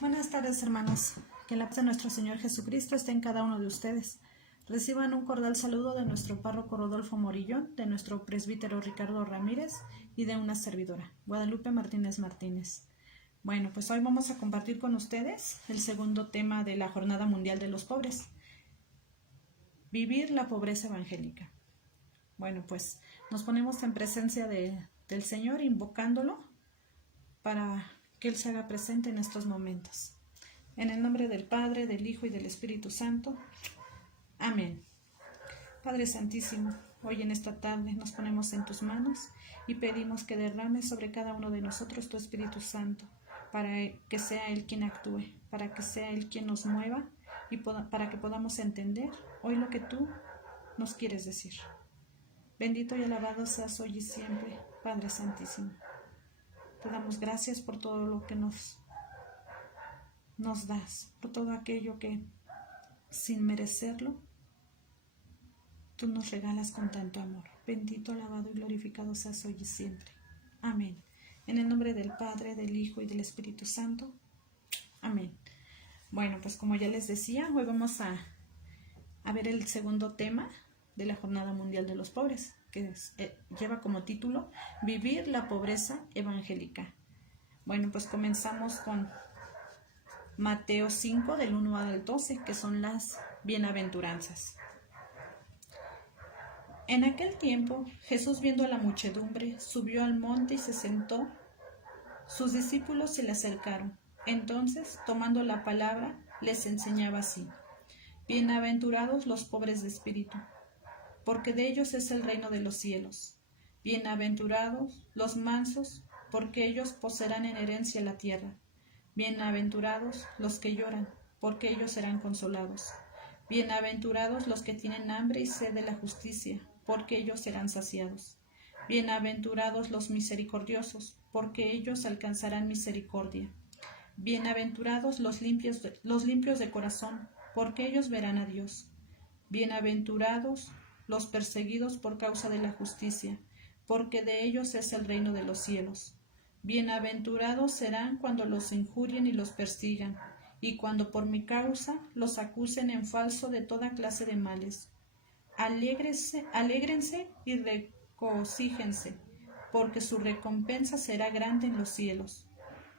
Buenas tardes, hermanos. Que la paz de nuestro Señor Jesucristo esté en cada uno de ustedes. Reciban un cordial saludo de nuestro párroco Rodolfo Morillón, de nuestro presbítero Ricardo Ramírez y de una servidora, Guadalupe Martínez Martínez. Bueno, pues hoy vamos a compartir con ustedes el segundo tema de la Jornada Mundial de los Pobres. Vivir la pobreza evangélica. Bueno, pues nos ponemos en presencia del Señor, invocándolo para que Él se haga presente en estos momentos. En el nombre del Padre, del Hijo y del Espíritu Santo. Amén. Padre Santísimo, hoy en esta tarde nos ponemos en tus manos y pedimos que derrames sobre cada uno de nosotros tu Espíritu Santo, para que sea Él quien actúe, para que sea Él quien nos mueva y para que podamos entender hoy lo que tú nos quieres decir. Bendito y alabado seas hoy y siempre, Padre Santísimo. Te damos gracias por todo lo que nos das, por todo aquello que, sin merecerlo, tú nos regalas con tanto amor. Bendito, alabado y glorificado seas hoy y siempre. Amén. En el nombre del Padre, del Hijo y del Espíritu Santo. Amén. Bueno, pues como ya les decía, hoy vamos a ver el segundo tema de la Jornada Mundial de los Pobres, que lleva como título Vivir la pobreza evangélica. Bueno, pues comenzamos con Mateo 5, del 1 al 12, que son las bienaventuranzas. En aquel tiempo, Jesús, viendo a la muchedumbre, subió al monte y se sentó. Sus discípulos se le acercaron. Entonces, tomando la palabra, les enseñaba así: Bienaventurados los pobres de espíritu, porque de ellos es el reino de los cielos. Bienaventurados los mansos, porque ellos poseerán en herencia la tierra. Bienaventurados los que lloran, porque ellos serán consolados. Bienaventurados los que tienen hambre y sed de la justicia, porque ellos serán saciados. Bienaventurados los misericordiosos, porque ellos alcanzarán misericordia. Bienaventurados los limpios de corazón, porque ellos verán a Dios. Bienaventurados los perseguidos por causa de la justicia, porque de ellos es el reino de los cielos. Bienaventurados serán cuando los injurien y los persigan, y cuando por mi causa los acusen en falso de toda clase de males. Alégrense y regocíjense, porque su recompensa será grande en los cielos,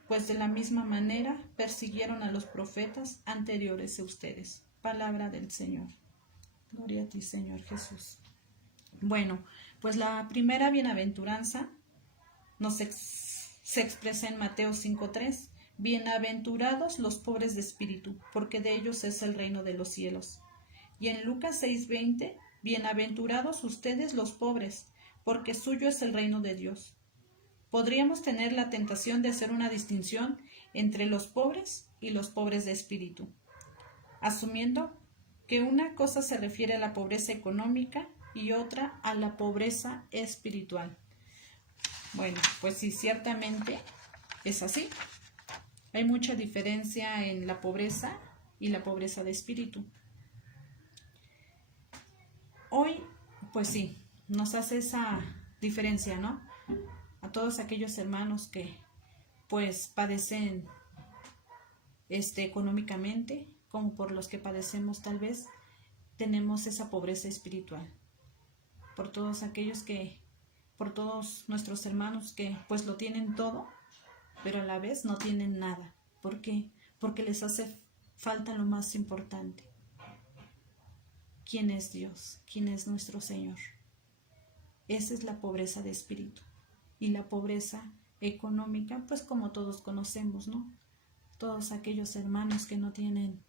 pues de la misma manera persiguieron a los profetas anteriores a ustedes. Palabra del Señor. Gloria a ti, Señor Jesús. Bueno, pues la primera bienaventuranza se expresa en Mateo 5:3. Bienaventurados los pobres de espíritu, porque de ellos es el reino de los cielos. Y en Lucas 6:20, bienaventurados ustedes los pobres, porque suyo es el reino de Dios. Podríamos tener la tentación de hacer una distinción entre los pobres y los pobres de espíritu, asumiendo que una cosa se refiere a la pobreza económica y otra a la pobreza espiritual. Bueno, pues sí, ciertamente es así. Hay mucha diferencia en la pobreza y la pobreza de espíritu. Hoy, pues sí, nos hace esa diferencia, ¿no? A todos aquellos hermanos que pues padecen económicamente, como por los que padecemos tal vez, tenemos esa pobreza espiritual. Por todos nuestros hermanos que pues lo tienen todo, pero a la vez no tienen nada. ¿Por qué? Porque les hace falta lo más importante. ¿Quién es Dios? ¿Quién es nuestro Señor? Esa es la pobreza de espíritu. Y la pobreza económica, pues como todos conocemos, ¿no? Todos aquellos hermanos que no tienen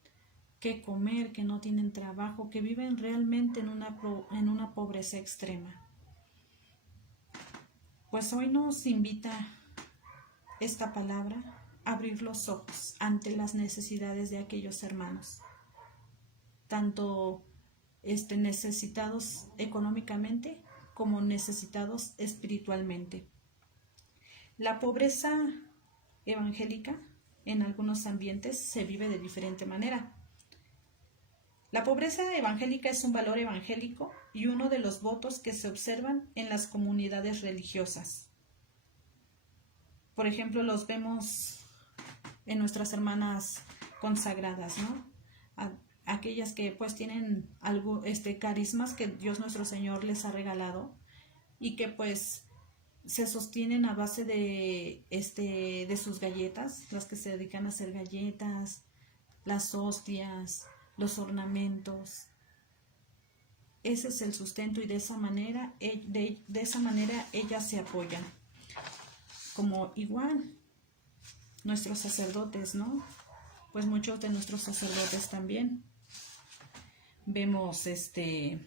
qué comer, que no tienen trabajo, que viven realmente en una pobreza extrema. Pues hoy nos invita esta palabra a abrir los ojos ante las necesidades de aquellos hermanos, tanto necesitados económicamente como necesitados espiritualmente. La pobreza evangélica en algunos ambientes se vive de diferente manera. La pobreza evangélica es un valor evangélico y uno de los votos que se observan en las comunidades religiosas. Por ejemplo, los vemos en nuestras hermanas consagradas, ¿no? Aquellas que pues tienen algo, carismas que Dios nuestro Señor les ha regalado y que pues se sostienen a base de sus galletas, las que se dedican a hacer galletas, las hostias, los ornamentos. Ese es el sustento y de esa manera ellas se apoyan. Como igual nuestros sacerdotes, ¿no? Pues muchos de nuestros sacerdotes también vemos que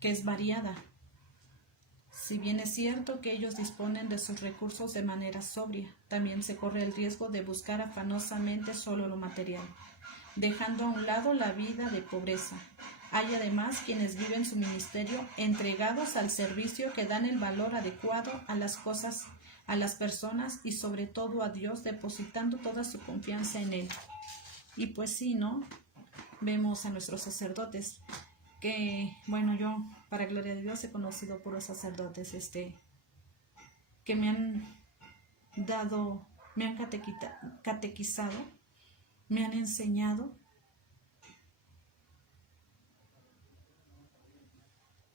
es variada. Si bien es cierto que ellos disponen de sus recursos de manera sobria, también se corre el riesgo de buscar afanosamente solo lo material, dejando a un lado la vida de pobreza. Hay además quienes viven su ministerio entregados al servicio, que dan el valor adecuado a las cosas, a las personas y sobre todo a Dios, depositando toda su confianza en Él. Y pues sí, ¿no? Vemos a nuestros sacerdotes que, bueno, yo, para gloria de Dios, he conocido puros sacerdotes que me han dado, me han catequizado, me han enseñado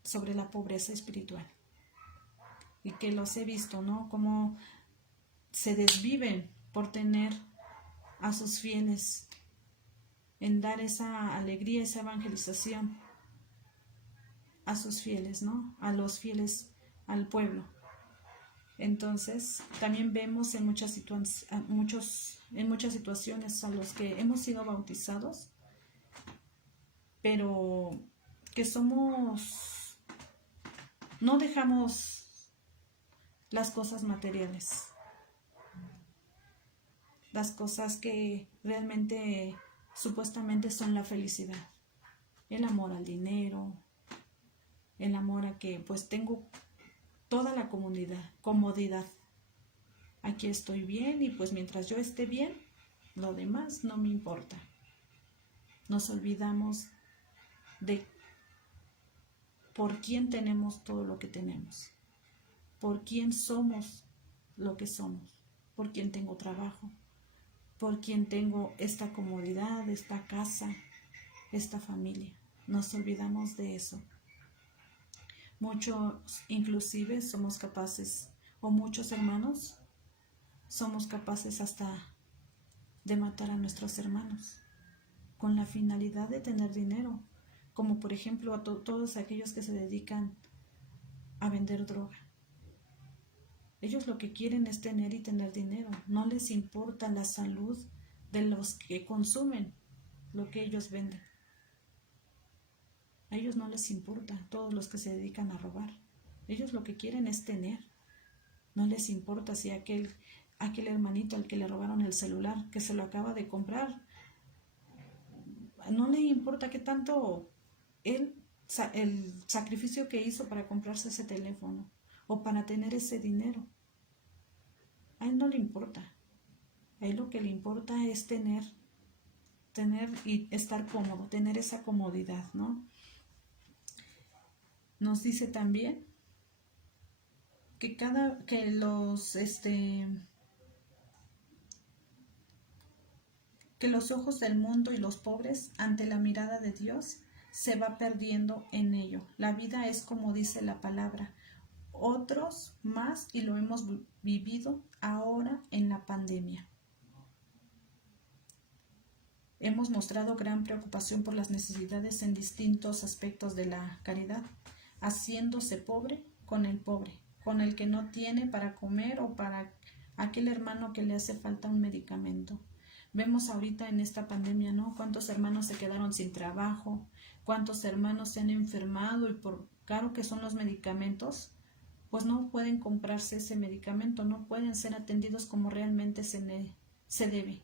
sobre la pobreza espiritual, y que los he visto, ¿no? Cómo se desviven por tener a sus fieles, en dar esa alegría, esa evangelización a sus fieles, ¿no? A los fieles, al pueblo. Entonces, también vemos en muchas situaciones a los que hemos sido bautizados, pero que no dejamos las cosas materiales, las cosas que realmente supuestamente son la felicidad, el amor al dinero, el amor a que pues tengo toda la comodidad. Aquí estoy bien y pues mientras yo esté bien, lo demás no me importa. Nos olvidamos de por quién tenemos todo lo que tenemos, por quién somos lo que somos, por quién tengo trabajo, por quién tengo esta comodidad, esta casa, esta familia. Nos olvidamos de eso. Muchos inclusive somos capaces, o muchos hermanos, somos capaces hasta de matar a nuestros hermanos con la finalidad de tener dinero, como por ejemplo a todos aquellos que se dedican a vender droga. Ellos lo que quieren es tener y tener dinero, no les importa la salud de los que consumen lo que ellos venden. A ellos no les importa, todos los que se dedican a robar. Ellos lo que quieren es tener. No les importa si aquel hermanito al que le robaron el celular, que se lo acaba de comprar, no le importa qué tanto el sacrificio que hizo para comprarse ese teléfono o para tener ese dinero. A él no le importa. A él lo que le importa es tener y estar cómodo, tener esa comodidad, ¿no? Nos dice también que los ojos del mundo y los pobres ante la mirada de Dios se va perdiendo en ello. La vida es como dice la palabra, otros más, y lo hemos vivido ahora en la pandemia. Hemos mostrado gran preocupación por las necesidades en distintos aspectos de la caridad, haciéndose pobre, con el que no tiene para comer o para aquel hermano que le hace falta un medicamento. Vemos ahorita en esta pandemia, ¿no? Cuántos hermanos se quedaron sin trabajo, cuántos hermanos se han enfermado y por caro que son los medicamentos, pues no pueden comprarse ese medicamento, no pueden ser atendidos como realmente se debe.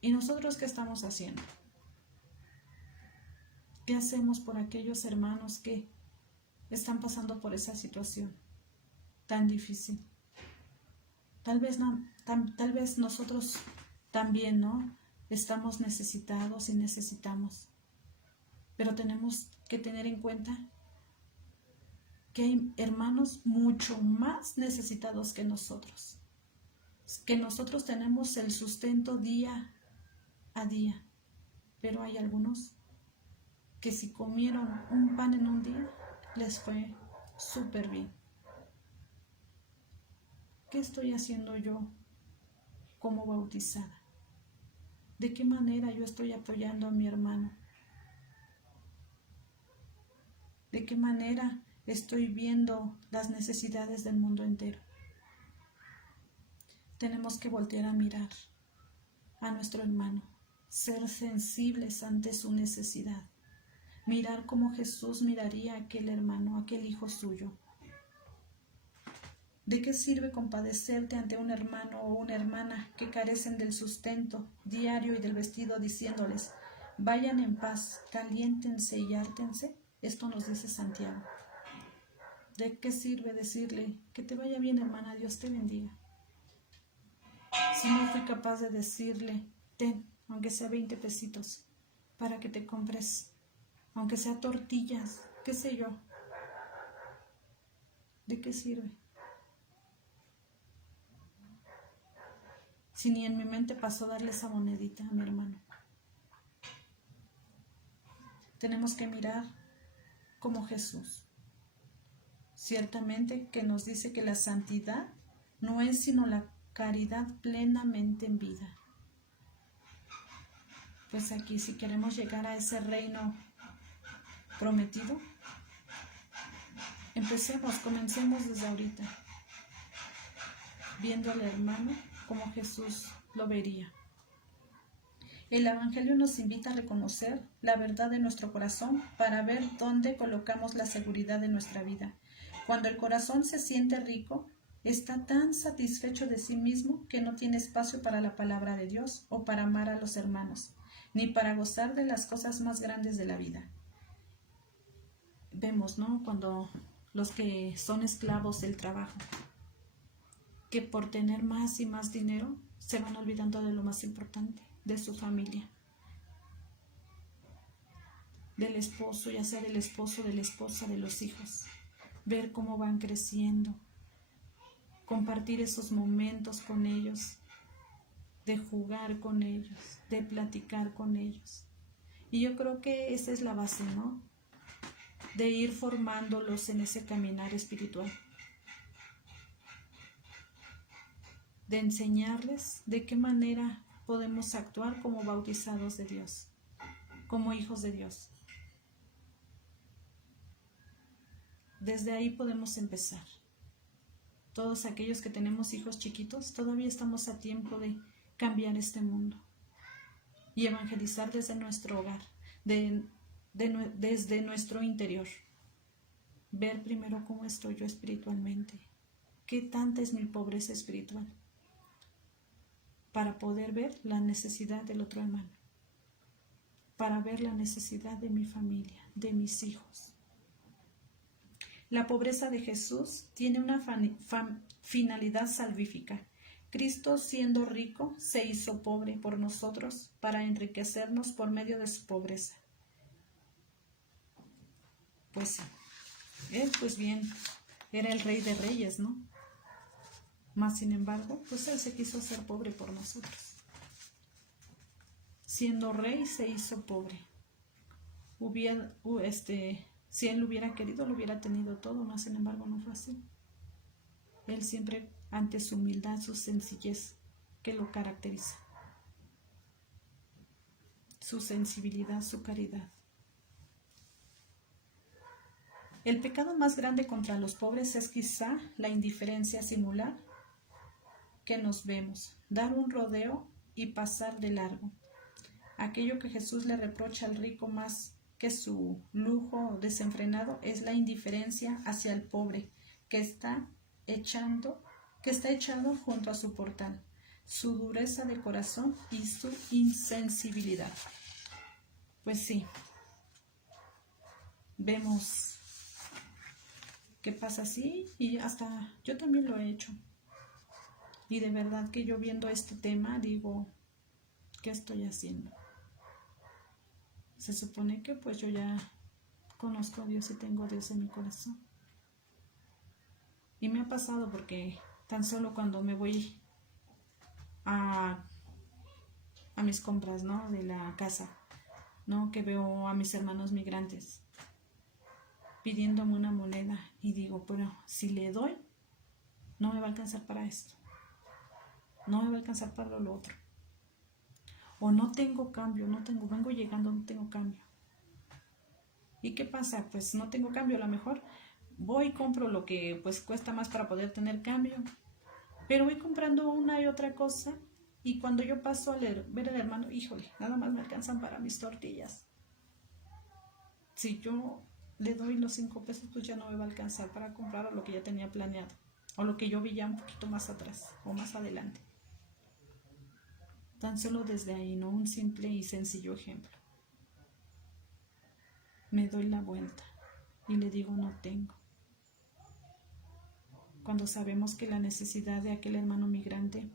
¿Y nosotros qué estamos haciendo? ¿Qué hacemos por aquellos hermanos que están pasando por esa situación tan difícil? Tal vez nosotros también, ¿no? Estamos necesitados y necesitamos. Pero tenemos que tener en cuenta que hay hermanos mucho más necesitados que nosotros. que nosotros tenemos el sustento día a día, pero hay algunos que si comieron un pan en un día, les fue súper bien. ¿Qué estoy haciendo yo como bautizada? ¿De qué manera yo estoy apoyando a mi hermano? ¿De qué manera estoy viendo las necesidades del mundo entero? Tenemos que voltear a mirar a nuestro hermano, ser sensibles ante su necesidad, mirar como Jesús miraría a aquel hermano, a aquel hijo suyo. ¿De qué sirve compadecerte ante un hermano o una hermana que carecen del sustento diario y del vestido, diciéndoles, vayan en paz, caliéntense y hártense? Esto nos dice Santiago. ¿De qué sirve decirle, que te vaya bien, hermana, Dios te bendiga? Si no fui capaz de decirle, ten, aunque sea 20 pesitos, para que te compres, aunque sea tortillas, qué sé yo. ¿De qué sirve? Si ni en mi mente pasó darle esa monedita a mi hermano. Tenemos que mirar como Jesús. Ciertamente que nos dice que la santidad no es sino la caridad plenamente en vida. Pues aquí, si queremos llegar a ese reino prometido, comencemos desde ahorita, viendo al hermano como Jesús lo vería. El Evangelio nos invita a reconocer la verdad de nuestro corazón para ver dónde colocamos la seguridad de nuestra vida. Cuando el corazón se siente rico, está tan satisfecho de sí mismo que no tiene espacio para la palabra de Dios o para amar a los hermanos, ni para gozar de las cosas más grandes de la vida. Vemos, ¿no?, cuando los que son esclavos del trabajo, que por tener más y más dinero se van olvidando de lo más importante, de su familia, del esposo, ya sea del esposo, de la esposa, de los hijos, ver cómo van creciendo, compartir esos momentos con ellos, de jugar con ellos, de platicar con ellos. Y yo creo que esa es la base, ¿no?, de ir formándolos en ese caminar espiritual, de enseñarles de qué manera podemos actuar como bautizados de Dios, como hijos de Dios. Desde ahí podemos empezar. Todos aquellos que tenemos hijos chiquitos, todavía estamos a tiempo de cambiar este mundo y evangelizar desde nuestro hogar, desde nuestro interior. Ver primero cómo estoy yo espiritualmente, qué tanta es mi pobreza espiritual, para poder ver la necesidad del otro hermano, para ver la necesidad de mi familia, de mis hijos. La pobreza de Jesús tiene una finalidad salvífica. Cristo, siendo rico, se hizo pobre por nosotros para enriquecernos por medio de su pobreza. Pues sí, él pues bien, era el Rey de Reyes, ¿no? Mas sin embargo, pues él se quiso hacer pobre por nosotros. Siendo rey, se hizo pobre. Si él hubiera querido, lo hubiera tenido todo, mas sin embargo no fue así. Él siempre, ante su humildad, su sencillez, que lo caracteriza, su sensibilidad, su caridad. El pecado más grande contra los pobres es quizá la indiferencia singular que nos vemos, dar un rodeo y pasar de largo. Aquello que Jesús le reprocha al rico más que su lujo desenfrenado es la indiferencia hacia el pobre que está echado junto a su portal, su dureza de corazón y su insensibilidad. Pues sí, vemos que pasa así y hasta yo también lo he hecho. Y de verdad que yo viendo este tema digo, ¿qué estoy haciendo? Se supone que pues yo ya conozco a Dios y tengo a Dios en mi corazón. Y me ha pasado porque tan solo cuando me voy a mis compras, ¿no? De la casa, ¿no? Que veo a mis hermanos migrantes pidiéndome una moneda y digo, pero si le doy, no me va a alcanzar para esto, no me va a alcanzar para lo otro. O no tengo cambio, vengo llegando, no tengo cambio. ¿Y qué pasa? Pues no tengo cambio, a lo mejor voy y compro lo que pues cuesta más para poder tener cambio, pero voy comprando una y otra cosa y cuando yo paso a ver al hermano, híjole, nada más me alcanzan para mis tortillas. Si yo le doy los 5 pesos, pues ya no me va a alcanzar para comprar lo que ya tenía planeado o lo que yo vi ya un poquito más atrás o más adelante. Tan solo desde ahí, ¿no? Un simple y sencillo ejemplo. Me doy la vuelta y le digo no tengo. Cuando sabemos que la necesidad de aquel hermano migrante,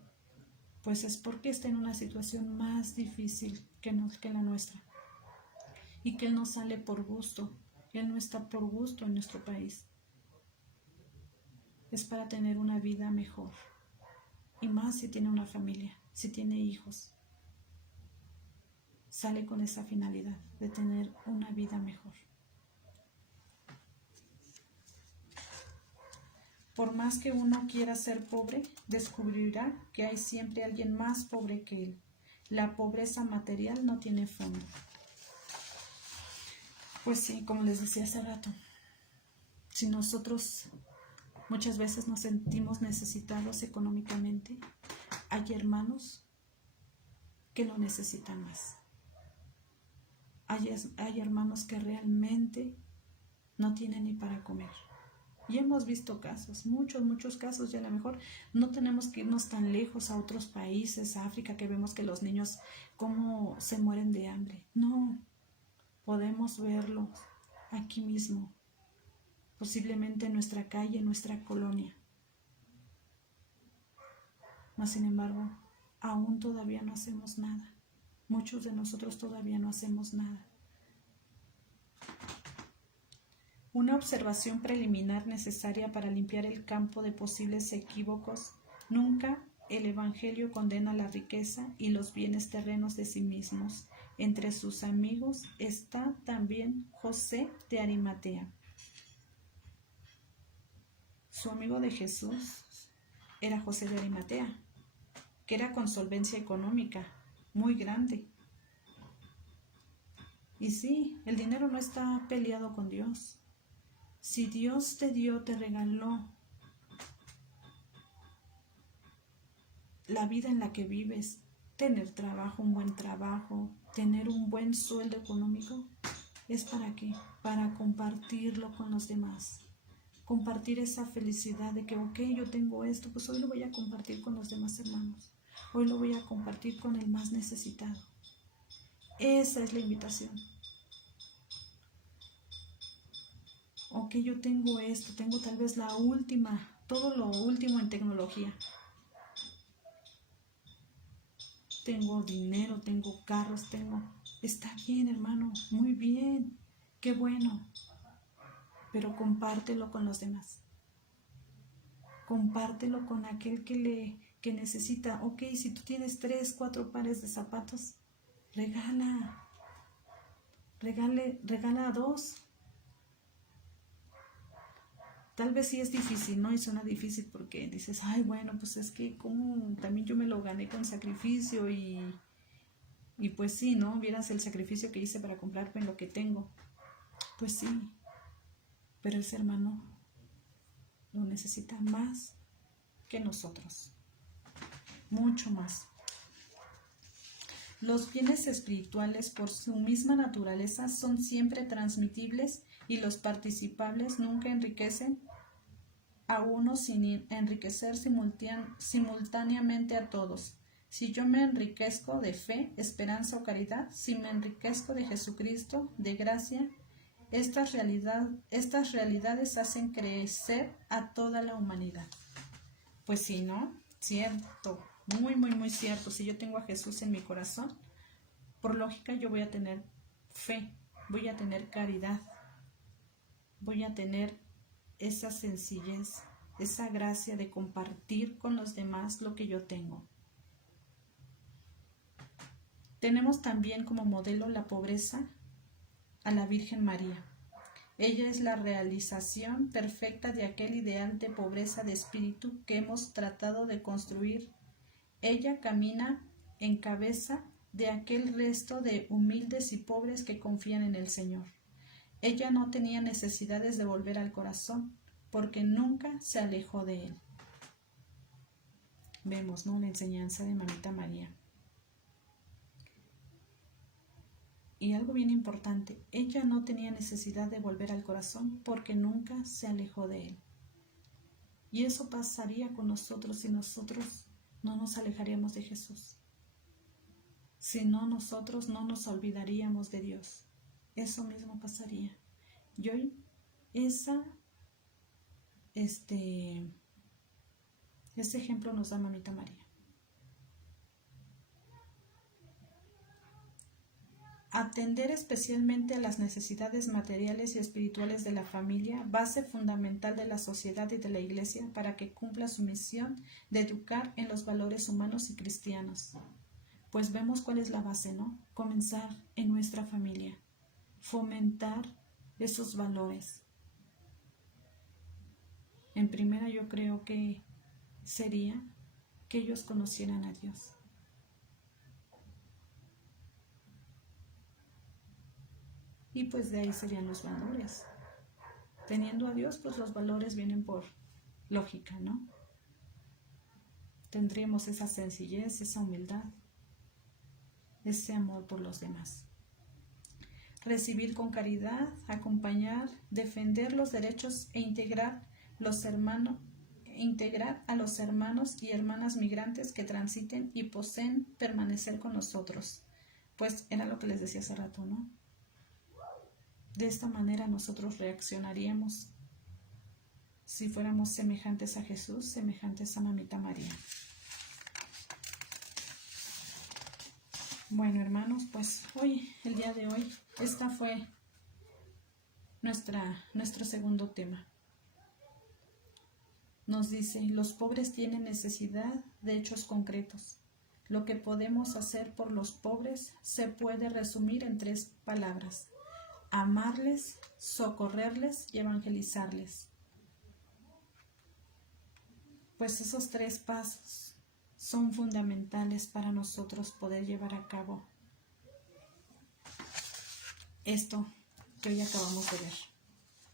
pues es porque está en una situación más difícil que la nuestra. Y que él no sale por gusto, él no está por gusto en nuestro país. Es para tener una vida mejor. Y más si tiene una familia, si tiene hijos. Sale con esa finalidad de tener una vida mejor. Por más que uno quiera ser pobre, descubrirá que hay siempre alguien más pobre que él. La pobreza material no tiene fondo. Pues sí, como les decía hace rato, si nosotros muchas veces nos sentimos necesitados económicamente, hay hermanos que lo necesitan más. Hay hermanos que realmente no tienen ni para comer. Y hemos visto casos, muchos casos, y a lo mejor no tenemos que irnos tan lejos a otros países, a África, que vemos que los niños cómo se mueren de hambre. No, podemos verlo aquí mismo, posiblemente en nuestra calle, en nuestra colonia. Mas, sin embargo, aún todavía no hacemos nada. Muchos de nosotros todavía no hacemos nada. Una observación preliminar necesaria para limpiar el campo de posibles equívocos. Nunca el Evangelio condena la riqueza y los bienes terrenos de sí mismos. Entre sus amigos está también José de Arimatea. Su amigo de Jesús era José de Arimatea, que era con solvencia económica muy grande. Y sí, el dinero no está peleado con Dios. Si Dios te dio, te regaló la vida en la que vives, tener trabajo, un buen trabajo, tener un buen sueldo económico, ¿es para qué? Para compartirlo con los demás. Compartir esa felicidad de que, ok, yo tengo esto, pues hoy lo voy a compartir con los demás hermanos. Hoy lo voy a compartir con el más necesitado. Esa es la invitación. Ok, yo tengo esto, tengo tal vez todo lo último en tecnología. Tengo dinero, tengo carros, Está bien, hermano, muy bien, qué bueno. Pero compártelo con los demás. Compártelo con aquel que necesita. Ok, si tú tienes 3, 4 pares de zapatos, regala 2. Tal vez sí es difícil, ¿no? Y suena difícil porque dices, ay, bueno, pues es que como también yo me lo gané con sacrificio y pues sí, ¿no? Vieras el sacrificio que hice para comprarme lo que tengo. Pues sí, pero ese hermano lo necesita más que nosotros, mucho más. Los bienes espirituales, por su misma naturaleza, son siempre transmitibles y los participables nunca enriquecen a uno sin enriquecer simultáneamente a todos. Si yo me enriquezco de fe, esperanza o caridad, si me enriquezco de Jesucristo, de gracia, estas realidades hacen crecer a toda la humanidad. Pues sí, ¿no? Cierto, muy cierto. Si yo tengo a Jesús en mi corazón, por lógica yo voy a tener fe, voy a tener caridad, voy a tener esa sencillez, esa gracia de compartir con los demás lo que yo tengo. Tenemos también como modelo la pobreza a la Virgen María. Ella es la realización perfecta de aquel ideal de pobreza de espíritu que hemos tratado de construir. Ella camina en cabeza de aquel resto de humildes y pobres que confían en el Señor. Ella no tenía necesidades de volver al corazón, porque nunca se alejó de él. Vemos, ¿no?, la enseñanza de Mamita María. Y algo bien importante, ella no tenía necesidad de volver al corazón porque nunca se alejó de él. Y eso pasaría con nosotros si nosotros no nos alejaríamos de Jesús. Si no, nosotros no nos olvidaríamos de Dios. Eso mismo pasaría. Y hoy ese ejemplo nos da Mamita María. Atender especialmente a las necesidades materiales y espirituales de la familia, base fundamental de la sociedad y de la Iglesia para que cumpla su misión de educar en los valores humanos y cristianos. Pues vemos cuál es la base, ¿no? Comenzar en nuestra familia, fomentar esos valores. En primera, yo creo que sería que ellos conocieran a Dios. Y pues de ahí serían los valores. Teniendo a Dios, pues los valores vienen por lógica, ¿no? Tendríamos esa sencillez, esa humildad, ese amor por los demás. Recibir con caridad, acompañar, defender los derechos e integrar a los hermanos y hermanas migrantes que transiten y poseen permanecer con nosotros. Pues era lo que les decía hace rato, ¿no? De esta manera nosotros reaccionaríamos si fuéramos semejantes a Jesús, semejantes a Mamita María. Bueno, hermanos, pues el día de hoy, esta fue nuestro segundo tema. Nos dice, los pobres tienen necesidad de hechos concretos. Lo que podemos hacer por los pobres se puede resumir en 3 palabras: amarles, socorrerles y evangelizarles. Pues esos 3 pasos son fundamentales para nosotros poder llevar a cabo esto que hoy acabamos de ver,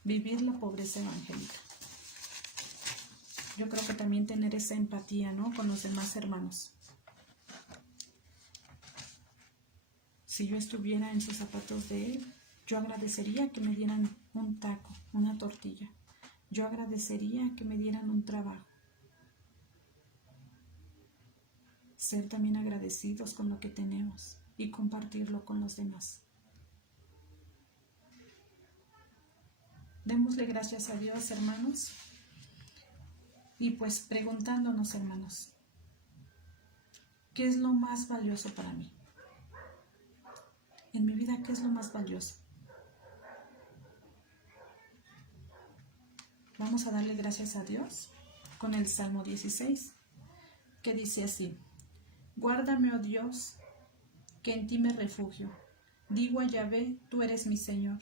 vivir la pobreza evangélica. Yo creo que también tener esa empatía, ¿no?, con los demás hermanos. Si yo estuviera en sus zapatos de él, yo agradecería que me dieran un taco, una tortilla. Yo agradecería que me dieran un trabajo. Ser también agradecidos con lo que tenemos y compartirlo con los demás. Démosle gracias a Dios, hermanos, y pues preguntándonos, hermanos, ¿qué es lo más valioso para mí? En mi vida, ¿qué es lo más valioso? Vamos a darle gracias a Dios con el Salmo 16, que dice así: Guárdame, oh Dios, que en ti me refugio. Digo a Yahvé, tú eres mi Señor,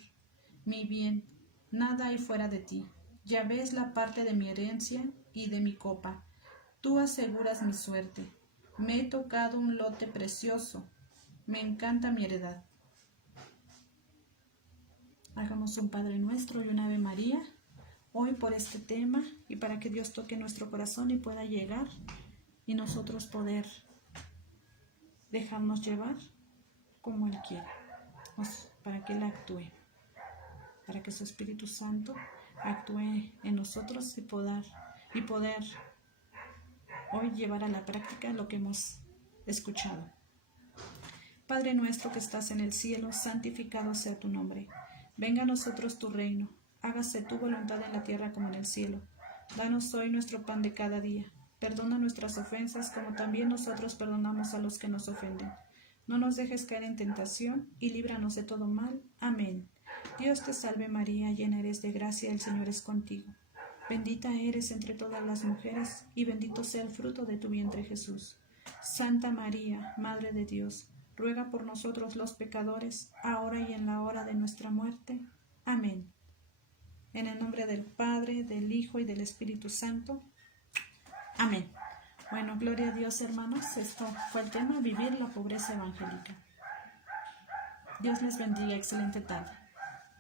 mi bien, nada hay fuera de ti. Yahvé es la parte de mi herencia y de mi copa. Tú aseguras mi suerte. Me he tocado un lote precioso. Me encanta mi heredad. Hagamos un Padre Nuestro y una Ave María hoy por este tema y para que Dios toque nuestro corazón y pueda llegar y nosotros poder dejarnos llevar como Él quiere, para que Él actúe, para que su Espíritu Santo actúe en nosotros y poder hoy llevar a la práctica lo que hemos escuchado. Padre nuestro que estás en el cielo, santificado sea tu nombre. Venga a nosotros tu reino, hágase tu voluntad en la tierra como en el cielo. Danos hoy nuestro pan de cada día. Perdona nuestras ofensas como también nosotros perdonamos a los que nos ofenden. No nos dejes caer en tentación y líbranos de todo mal. Amén. Dios te salve María, llena eres de gracia, el Señor es contigo. Bendita eres entre todas las mujeres y bendito sea el fruto de tu vientre Jesús. Santa María, Madre de Dios, ruega por nosotros los pecadores, ahora y en la hora de nuestra muerte. Amén. En el nombre del Padre, del Hijo y del Espíritu Santo. Amén. Bueno, gloria a Dios, hermanos. Esto fue el tema, vivir la pobreza evangélica. Dios les bendiga. Excelente tarde.